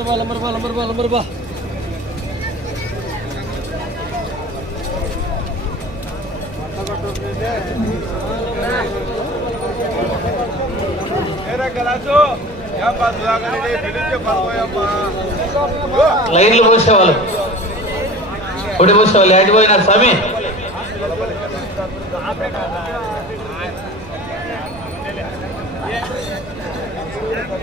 Lumbar బా lumbar బా lumbar బా లంబర్ బా లైన్లు పోసేవాళ్ళు పొడి పోసేవాళ్ళు ఆడిపోయినారు స్వామి?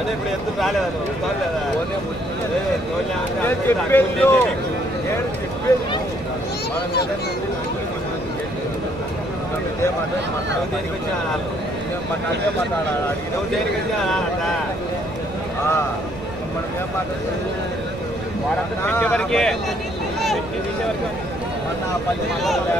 అదే ఇప్పుడు ఎందుకు రాలేదు రాలేదా దేనికి వచ్చినా నువ్వు దేనికి వచ్చినా పెట్టేవరకే ఊర్లో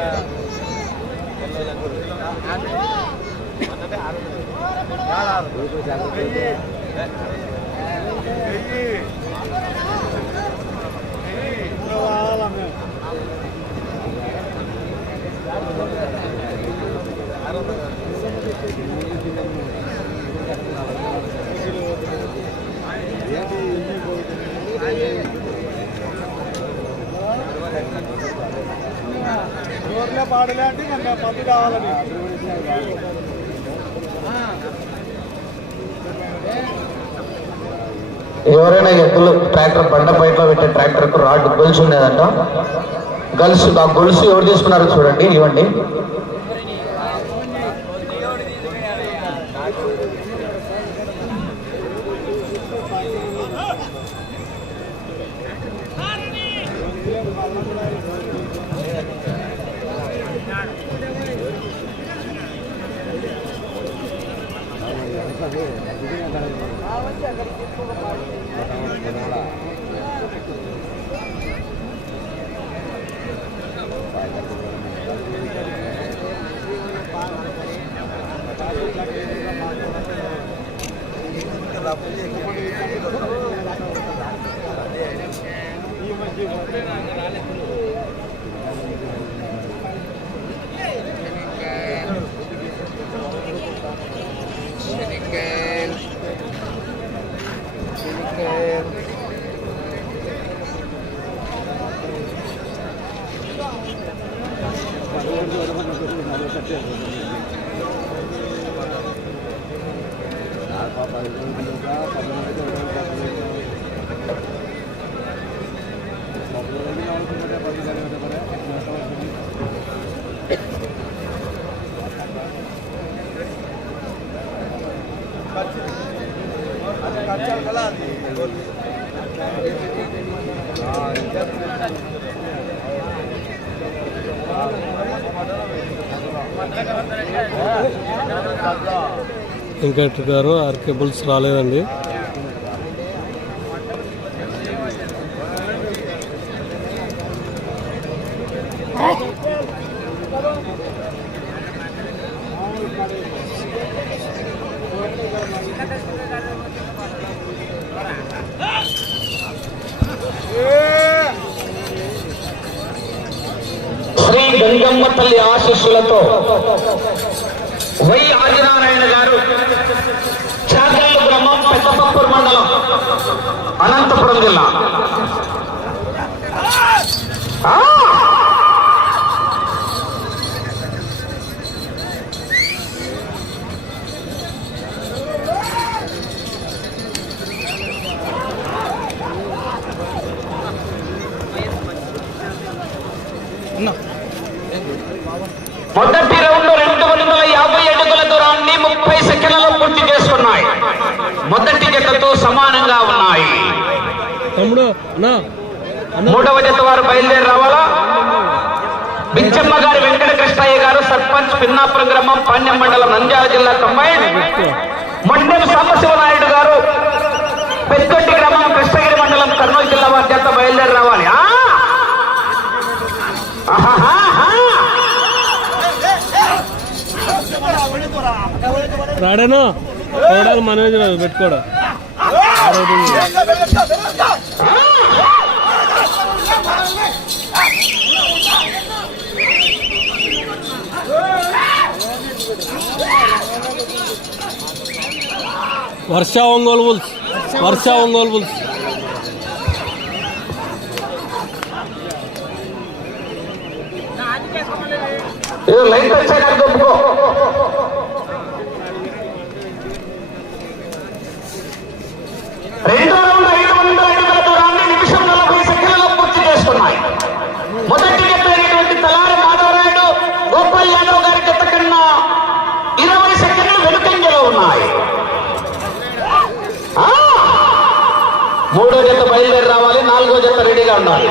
పాడలే అంటే నాకు మందు కావాలని ఎద్దులు ట్రాక్టర్ బండ పైట్లో పెట్టే ట్రాక్టర్కు రాడ్ గొలుసు ఉండేదంట గొలుసు ఆ గొలుసు ఎవరు తీసుకున్నారో చూడండి ఇవ్వండి. Gracias. কাঁচা খেলা వెంకట్ గారు ఆర్కే బుల్స్ రాలేదండి. శ్రీ గంగమ్మ తల్లి ఆశీస్సులతో వై ఆదినారాయణ గారు చాకల్లు గ్రామం పెద్దపప్పూర్ మండలం అనంతపురం జిల్లా. మొదటి చేసుకున్నాయి. మొదటి జతతో సమానంగా ఉన్నాయి. మూడవ జత వారు బయలుదేరి రావాలా? బిచ్చమ్మ గారు వెంకట కృష్ణయ్య గారు సర్పంచ్ పిన్నాపురం గ్రామం పాండ్యం మండలం నంద్యాల జిల్లా కంబైన్ సాంబశివ నాయుడు గారు పెద్దొట్టి గ్రామం కృష్ణగిరి మండలం కర్నూలు జిల్లా వారి జత బయలుదేరి రావాలి. రాడేనా? కోడలు మనమే రాదు పెట్టుకోవడం Varsha Ongole bulls Varsha Ongole bulls. Light వచ్చాక రెండో రౌండ్ ఐదు వందల అడుగుల దూరాన్ని నిమిషం నలభై సెకండ్లలో పూర్తి చేస్తున్నాయి మొదటి జత అయినటువంటి తలారి మాధవరాయుడు గోపాల్ యాదవ్ గారి జత కన్నా ఇరవై సెకండ్లు వెనుకంజలో ఉన్నాయి మూడో జత బయలుదేరి రావాలి నాలుగో జత రెడీగా ఉండాలి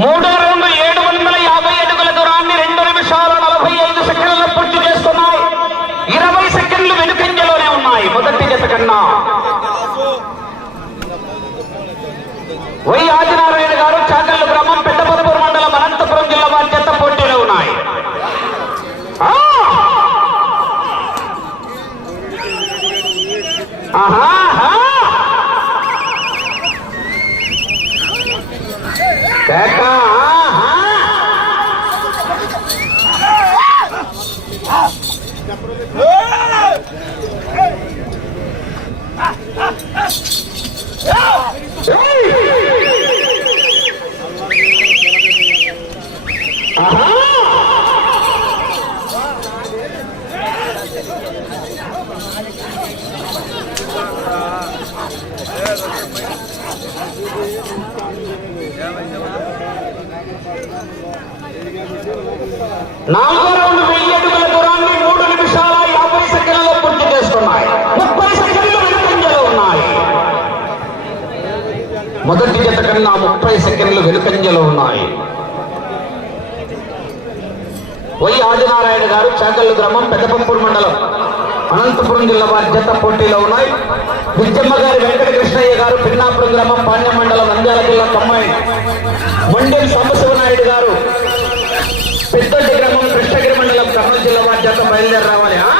మూడో రౌండ్ ఏడు వందల యాభై అడుగుల దూరాన్ని రెండు నిమిషాల నలభై ఐదు సెకండ్లు పూర్తి చేస్తున్నాయి. ఇరవై సెకండ్లు వెనుకంజలోనే ఉన్నాయి. మొదటి జత కన్నా. వై ఆదినారాయణ నాలుగో రౌండ్ వెయ్యి అడుగుల దూరాన్ని మూడు నిమిషాల యాభై సెకండ్లలో పూర్తి చేస్తున్నాయి ముప్పై సెకండ్లు వెనుకంజలో ఉన్నాయి. మొదటి జత కన్నా ముప్పై సెకండ్లు వెనుకంజలో ఉన్నాయి. వై ఆదినారాయణ గారు చాకల్లు గ్రామం పెద్దపంపూర్ మండలం అనంతపురం జిల్లా వారి జత పోటీలో ఉన్నాయి. బుజ్జమ్మ గారి వెంకట కృష్ణయ్య గారు పిన్నాపురం గ్రామం పాణ్య మండలం నంద్యాల జిల్లా తమ్మాయి మండెం సాంబశివనాయుడు గారు పెద్దొడ్డి గ్రామం కృష్ణగిరి మండలం కర్నూలు జిల్లా వారి జత బయలుదేరి రావాలి ఆ?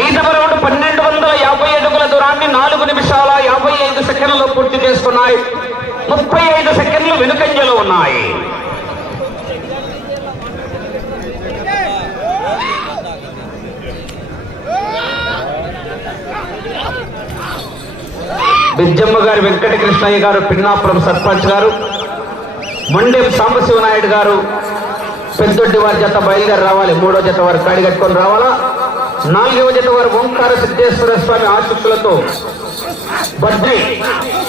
ఐదవ రౌండ్ పన్నెండు వందల యాభై అడుగుల దూరాన్ని నాలుగు నిమిషాల యాభై ఐదు సెకండ్లలో పూర్తి చేసుకున్నాయి ముప్పై ఐదు సెకండ్లు వెనుకంజలో ఉన్నాయి. బిజ్జమ్మ గారు వెంకటకృష్ణయ్య గారు పిన్నాపురం సర్పంచ్ గారు మండెం సాంబశివనాయుడు గారు పెద్దొడ్డి వారి జత బయలుదేరి రావాలి. మూడో జత వారు కాడి కట్టుకొని రావాలా? నాలుగవ జత వారు ఓంకార సిద్ధేశ్వర స్వామి ఆశీస్సులతో బద్రి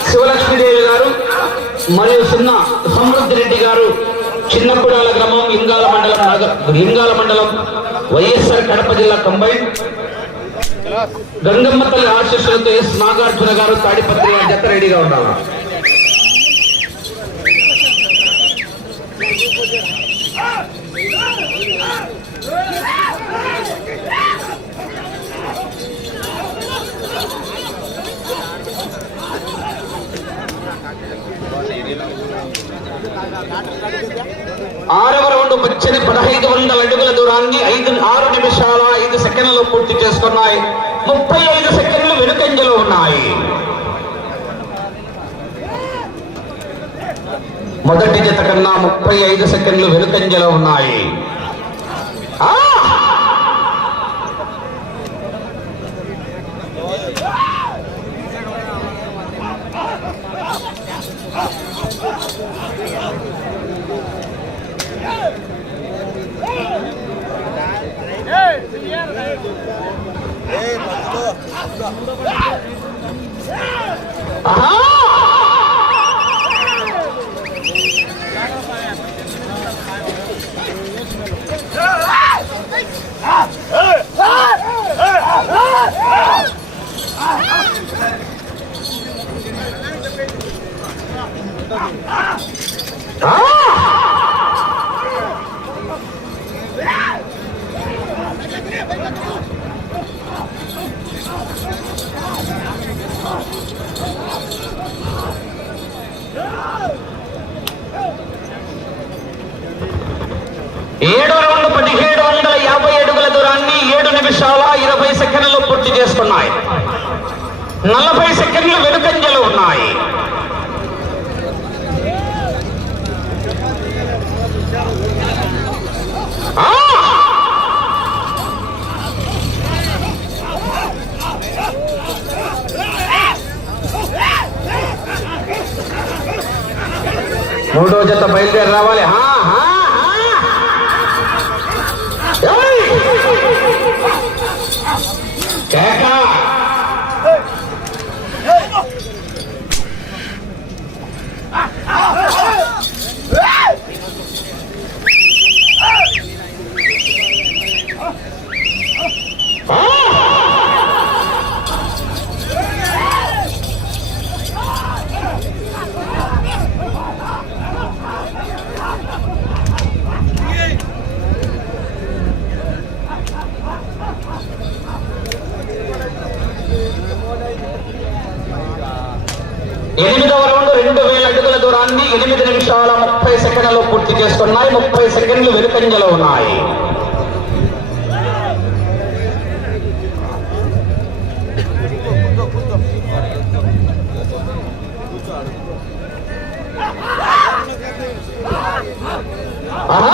శివలక్ష్మీదేవి గారు మరియు సున్నా సమృద్ధి రెడ్డి గారు చిన్నకుడాల గ్రామం లింగాల మండలం నగ- లింగాల మండలం వైఎస్ఆర్ కడప జిల్లా కంబైన్ గంగమ్మ తల్లి ఆశీస్సులతో ఎస్ నాగార్జున గారు తాడిపత్రి గారి జత రెడీగా ఉండాలి ఆరవ రౌండ్ పచ్చని పదహైదు వందల అడుగుల దూరాన్ని ఐదు ఆరు నిమిషాల ఐదు సెకండ్లలో పూర్తి చేసుకున్నాయి ముప్పై ఐదు సెకండ్లు వెనుకంజలో ఉన్నాయి. మొదటి జత కన్నా ముప్పై ఐదు సెకండ్లు వెనుకంజలో ఉన్నాయి. ఆ! 아! ఏడు రెండు పదిహేడు వందల యాభై అడుగుల దూరాన్ని ఏడు నిమిషాల ఇరవై సెకండ్లు పూర్తి చేస్తున్నాయి. నలభై సెకండ్లు వెనుకంజలు ఉన్నాయి. మూడో జత బయలుదేరి రావాలి. హా. ఎనిమిది నిమిషాల ముప్పై సెకండ్లలో పూర్తి చేస్తున్నాయి. ముప్పై సెకండ్లు వెనుకంజలో ఉన్నాయి. ఆహా!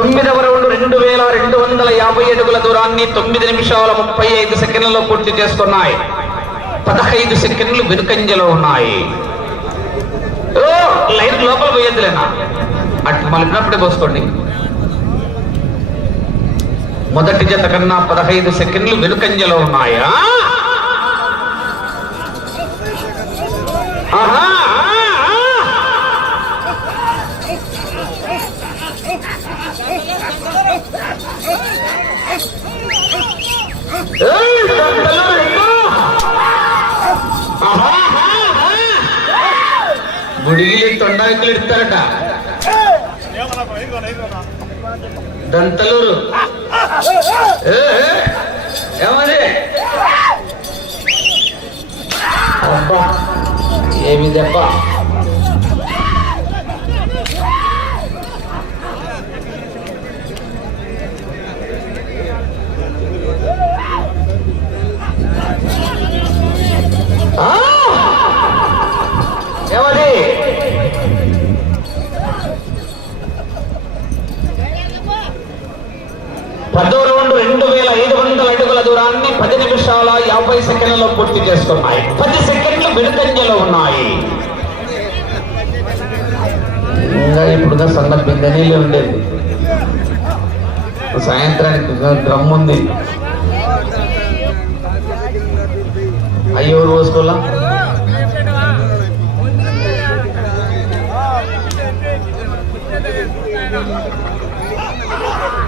తొమ్మిదవ రౌండ్ రెండు వేల రెండు వందల యాభై అడుగుల దూరాన్ని తొమ్మిది నిమిషాల ముప్పై ఐదు సెకండ్లలో పూర్తి చేసుకున్నాయి. పదహైదు సెకండ్లు వెనుకంజలో ఉన్నాయి. ఓ లైన్ లోపల పోయేద్దులేనా? అటు మలిపినప్పుడే పోసుకోండి. మొదటి జత కన్నా పదహైదు సెకండ్లు వెనుకంజలో ఉన్నాయా. ఆహా! గుడిగిలి తొండాకులు ఇస్తారట. దంతలూరు. ఏమది? ఏమి దెబ్బ? ఏమది పదో రౌండ్ రెండు వేల ఐదు వందల అడుగుల దూరాన్ని పది నిమిషాల యాభై సెకండ్లలో పూర్తి చేసుకున్నాయి. పది సెకండ్లు వెనుకంజలో ఉన్నాయి. ఇప్పుడుగా సన్న సందర్భంగా నీళ్ళు ఉండేది. సాయంత్రానికి డ్రమ్ ఉంది. అయ్యి ఎవరు పోసుకోవాలా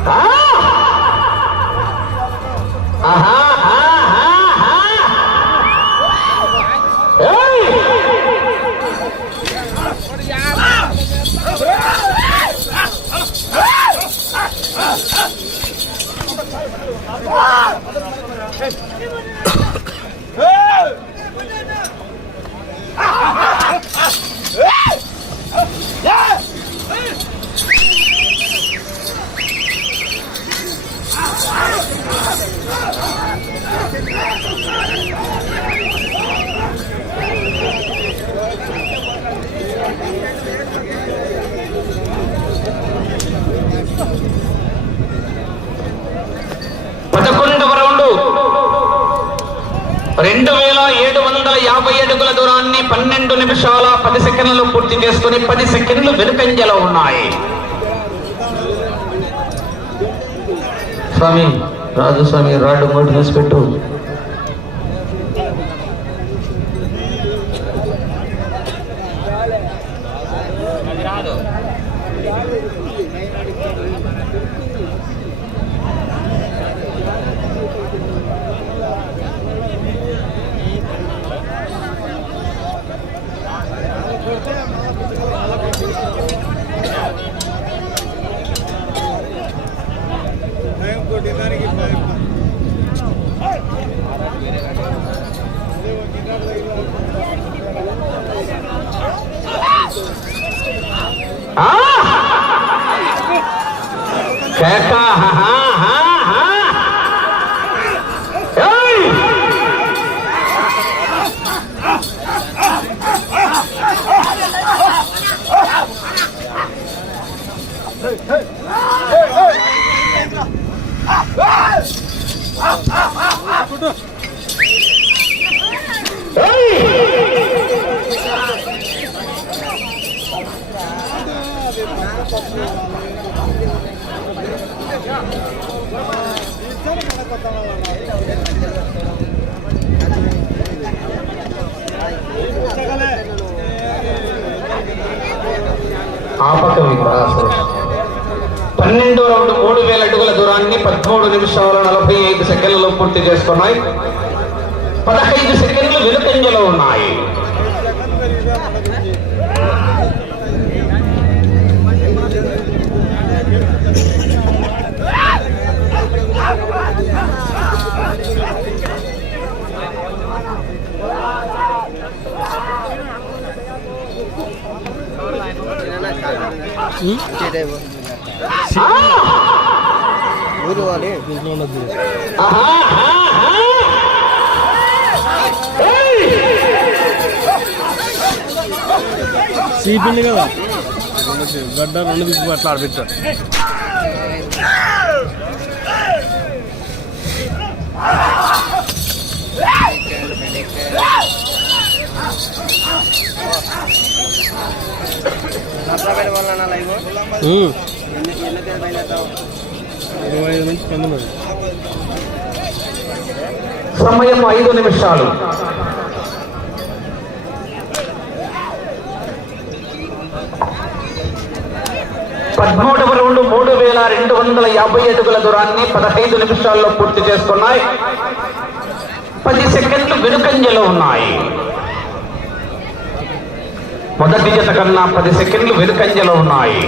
ఆ! ఆహా, ఆహా, ఆహా. ఏయ్! పదకొండవ రౌండు రెండు వేల ఏడు వందల యాభై అడుగుల దూరాన్ని పన్నెండు నిమిషాల పది సెకండ్లలో పూర్తి చేసుకుని పది సెకండ్లు వెనుకంజలో ఉన్నాయి. స్వామి రాజు స్వామి రాడు మూడు తీసిపెట్టు ఆ పక్క మీకు రా అసలు. పన్నెండో రౌండ్ మూడు వేల అడుగుల దూరాన్ని పదమూడు నిమిషాల నలభై ఐదు సెకండ్లలో పూర్తి చేసుకున్నాయి పదహైదు సెకండ్లు వెనుకంజలో ఉన్నాయి ఆ! ఊరు వాలి కదా గడ్డ రెండు దిక్కు అట్లా ఆడబెట్టారు అట్లా పెట్టి వాళ్ళ లైవ్ సమయం ఐదు నిమిషాలు. పద్మూడవ రౌండ్ మూడు వేల రెండు వందల యాభై అడుగుల దూరాన్ని పదహైదు నిమిషాల్లో పూర్తి చేసుకున్నాయి పది సెకండ్లు వెనుకంజలో ఉన్నాయి. మొదటి జత కన్నా పది సెకండ్లు వెనుకంజలో ఉన్నాయి.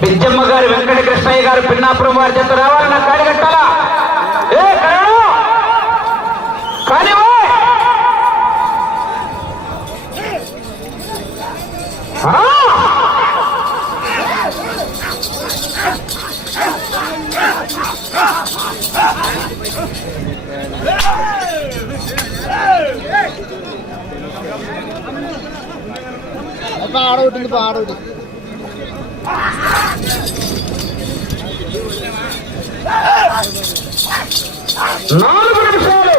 పెద్దమ్మ గారు వెంకట కృష్ణయ్య గారు పిన్నాపురం వారి జత రావాలన్న కాడిగట్టాలా ఏ కరణం! కానివ్వు. ఆడవుతుంది ఆడవుతుంది నాలుగు నిమిషాలు.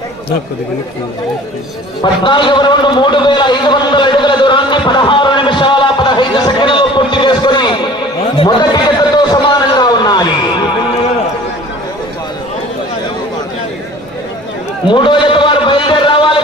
ఆ! పద్నాలుగవ రౌండ్ మూడు వేల ఐదు వందల అడుగుల దూరాన్ని పదహారు నిమిషాల పదహైదు సెకండ్లు పూర్తి చేసుకుని మొదటి జతతో సమానంగా ఉన్నాయి మూడో జత వారు బయలుదేరి రావాలి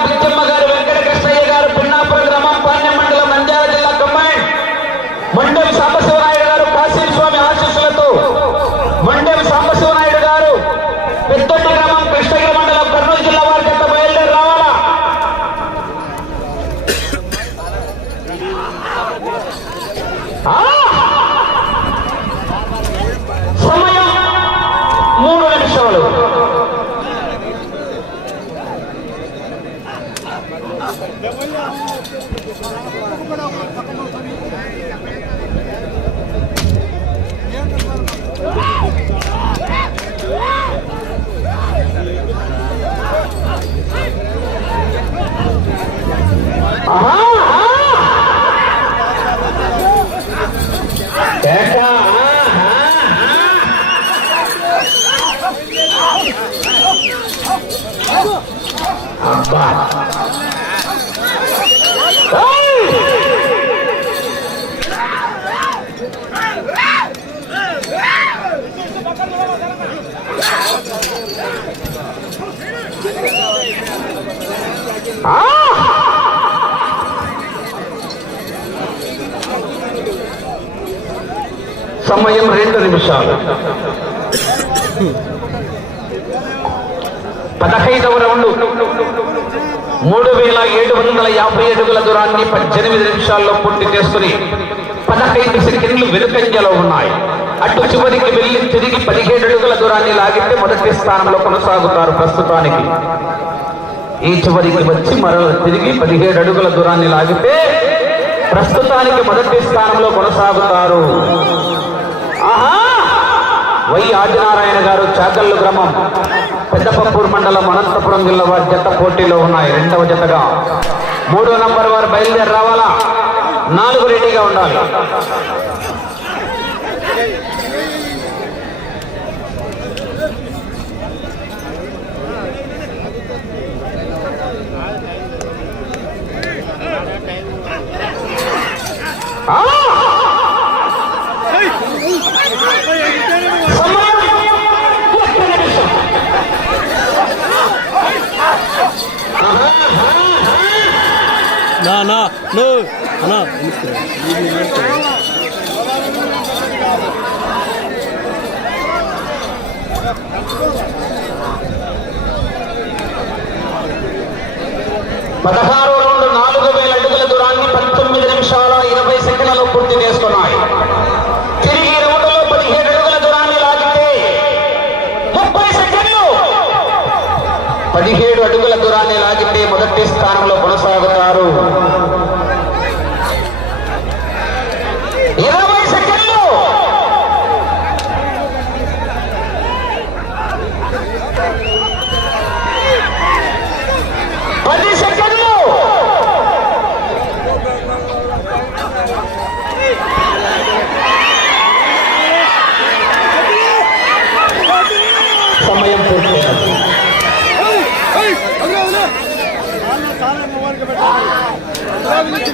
సమయం రెండు నిమిషాలు. పదహైదవ రౌండ్. మూడు వేల ఏడు వందల యాభై అడుగుల దూరాన్ని పద్దెనిమిది నిమిషాల్లో పూర్తి చేసుకుని పదహైదు సెకండ్లు వెనుకంజలో ఉన్నాయి. అటు చివరికి వెళ్ళి తిరిగి పదిహేడు అడుగుల దూరాన్ని లాగితే మొదటి స్థానంలో కొనసాగుతారు ప్రస్తుతానికి. ఈ చివరికి వచ్చి మరో తిరిగి పదిహేడు అడుగుల దూరాన్ని లాగితే ప్రస్తుతానికి మొదటి స్థానంలో కొనసాగుతారు. ఆహా! వై ఆదినారాయణ గారు చాకల్లు గ్రామం. పెద్దపప్పూరు మండలం అనంతపురం జిల్లా వారి జత పోటీలో ఉన్నాయి. రెండవ జతగా మూడో నంబర్ వారు బయలుదేరి రావాలా? నాలుగు రెడీగా ఉండాలి. నా నో అన్నా పదహారు రెండు నాలుగు వేల అడుగుల దూరాన్ని పంతొమ్మిది నిమిషాల ఇరవై సెకండ్లలో పూర్తి చేసుకున్నాయి. పదిహేడు అడుగుల దూరాన్ని లాగితే మొదటి స్థానంలో కొనసాగుతారు ఇరవై సెకండ్లు పది సెకండ్లు సమయం పూర్తయింది చాలా చాలా మొబైల్కి పెట్టాలి గులాబీ నుంచి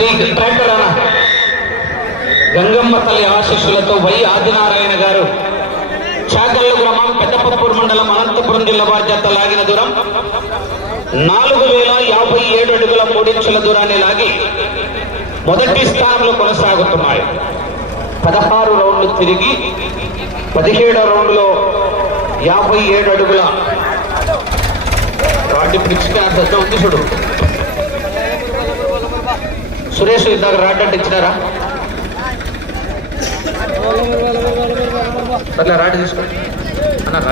శ్రీ ట్రాక్టర్ అన్న గంగమ్మ తల్లి ఆశీస్సులతో వై ఆదినారాయణ గారు చాకల్లు గ్రామం పెద్దపప్పూరు మండలం అనంతపురం జిల్లా బాధ్యత లాగిన దూరం నాలుగు వేల యాభై ఏడు అడుగుల మూడించుల దూరాన్ని లాగి మొదటి స్థానంలో కొనసాగుతున్నాయి. పదహారు రౌండ్లు తిరిగి పదిహేడో రౌండ్లో యాభై ఏడు అడుగుల వాటి పిచ్చుకున్న దశ ఉంది చూడు. సురేష్ ఇందాక రాడ్ ఇచ్చినారా? సర్లే రాడ్ తీసుకోండి